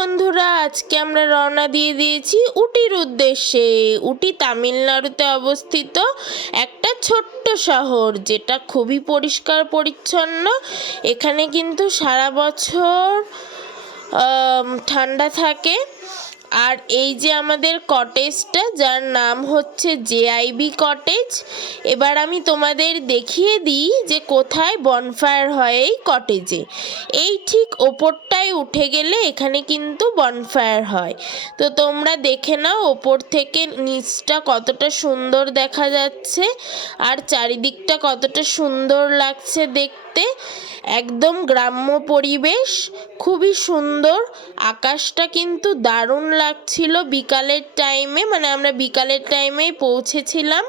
বন্ধুরা, আজকে আমরা রওনা দিয়ে দিয়েছি উটির উদ্দেশ্যে। উটি তামিলনাড়ুতে অবস্থিত একটা ছোট্ট শহর, যেটা খুবই পরিষ্কার পরিচ্ছন্ন। এখানে কিন্তু সারা বছর ঠান্ডা থাকে। আর এই যে আমাদের কটেজটা, যার নাম হচ্ছে JIB কটেজ। এবার আমি তোমাদের দেখিয়ে দিই যে কোথায় বনফায়ার হয় এই কটেজে। এই ঠিক ওপরটায় উঠে গেলে এখানে কিন্তু বনফায়ার হয়। তো তোমরা দেখে নাও ওপর থেকে নিচটা কতটা সুন্দর দেখা যাচ্ছে, আর চারিদিকটা কতটা সুন্দর লাগছে দেখতে। একদম গ্রাম্য পরিবেশ, খুবই সুন্দর। আকাশটা কিন্তু দারুণ লাগছিল বিকালের টাইমে, মানে আমরা বিকালের টাইমেই পৌঁছেছিলাম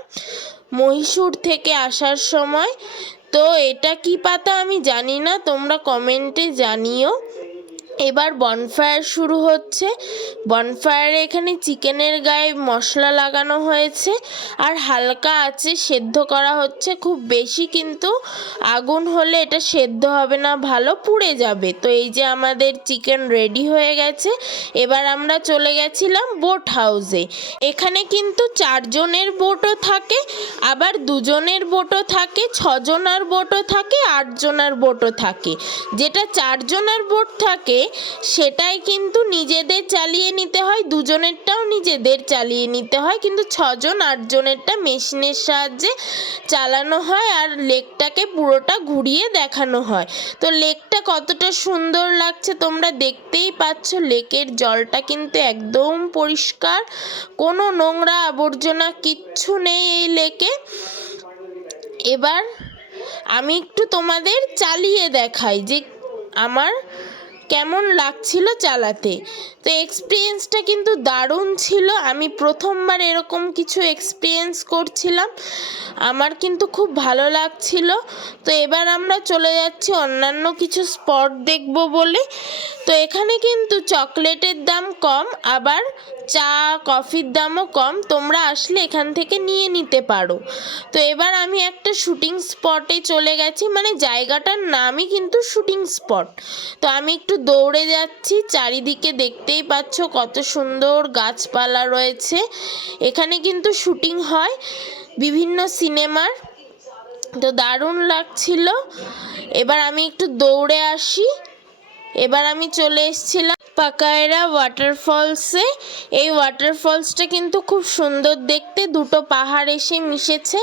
মহীশূর থেকে আসার সময়। তো এটা কি পাতা আমি জানি না, তোমরা কমেন্টে জানিও। এবার বনফায়ার শুরু হচ্ছে। বনফায়ারে এখানে চিকেনের গায়ে মশলা লাগানো হয়েছে আর হালকা আঁচে সেদ্ধ করা হচ্ছে। খুব বেশি কিন্তু আগুন হলে এটা সেদ্ধ হবে না, ভালো পুড়ে যাবে। তো এই যে আমাদের চিকেন রেডি হয়ে গেছে। এবার আমরা চলে গেছিলাম বোট হাউসে। এখানে কিন্তু 4 জনের বোটও থাকে, আবার 2 জনের বোটও থাকে, 6 জনের বোটও থাকে, 8 জনের বোটও থাকে। যেটা 4 জনের বোট থাকে সেটাই কিন্তু নিজেদের চালিয়ে নিতে হয়, 2 জনেরটাও নিজেদের চালিয়ে নিতে হয়, কিন্তু 6 জন 8 জনেরটা মেশিনের সাহায্যে চালানো হয় আর লেকটাকে পুরোটা ঘুরিয়ে দেখানো হয়। তো লেকটা কতটা সুন্দর লাগছে তোমরা দেখতেই পাচ্ছ। লেকের জলটা কিন্তু একদম পরিষ্কার, কোনো নোংরা আবর্জনা কিচ্ছু নেই এই লেকে। এবার আমি একটু তোমাদের চালিয়ে দেখাই যে আমার কেমন লাগছিল চালাতে। তো এক্সপিরিয়েন্সটা কিন্তু দারুণ ছিল। আমি প্রথমবার এরকম কিছু এক্সপিরিয়েন্স করছিলাম, আমার কিন্তু খুব ভালো লাগছিল। তো এবার আমরা চলে যাচ্ছি অন্যান্য কিছু স্পট দেখব বলে। তো এখানে কিন্তু চকলেটের দাম কম, আবার চা কফির দামও কম। তোমরা আসলে এখান থেকে নিয়ে নিতে পারো। তো এবার আমি একটা শুটিং স্পটে চলে গেছি, মানে জায়গাটার নামই কিন্তু শুটিং স্পট। তো আমি একটু দৌড়ে যাচ্ছি, চারিদিকে দেখতেই পাচ্ছ কত সুন্দর গাছপালা রয়েছে। এখানে কিন্তু শুটিং হয় বিভিন্ন সিনেমার। তো দারুণ লাগছিল। এবার আমি একটু দৌড়ে আসি। এবার আমি চলে এসেছিলাম পাকায়রা ওয়াটারফলসে। এই ওয়াটারফলসটা কিন্তু খুব সুন্দর দেখতে, দুটো পাহাড় এসে মিশেছে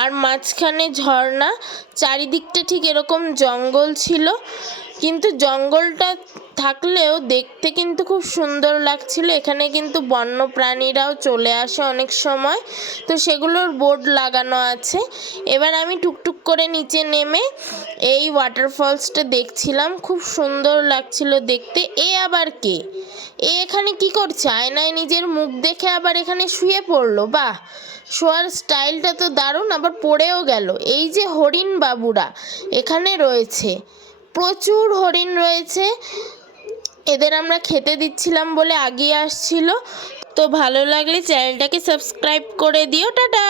আর মাঝখানে ঝর্ণা। চারিদিকটা ঠিক এরকম জঙ্গল ছিল, কিন্তু জঙ্গলটা থাকলেও দেখতে কিন্তু খুব সুন্দর লাগছিল। এখানে কিন্তু বন্য প্রাণীরাও চলে আসে অনেক সময়, তো সেগুলোর বোর্ড লাগানো আছে। এবার আমি টুকটুক করে নিচে নেমে এই ওয়াটারফলসটা দেখছিলাম, খুব সুন্দর লাগছিল দেখতে। আবার কে এখানে কি করছে? আয়নায় নিজের মুখ দেখে আবার এখানে শুয়ে পড়লো। বাহ, শোয়ার স্টাইলটা তো দারুণ, আবার পড়েও গেল। এই যে হরিণ বাবুরা এখানে রয়েছে, প্রচুর হরিণ রয়েছে। এদের আমরা খেতে দিচ্ছিলাম বলে আগিয়ে আসছিল। তো ভালো লাগলে চ্যানেলটাকে সাবস্ক্রাইব করে দিও। টাটা।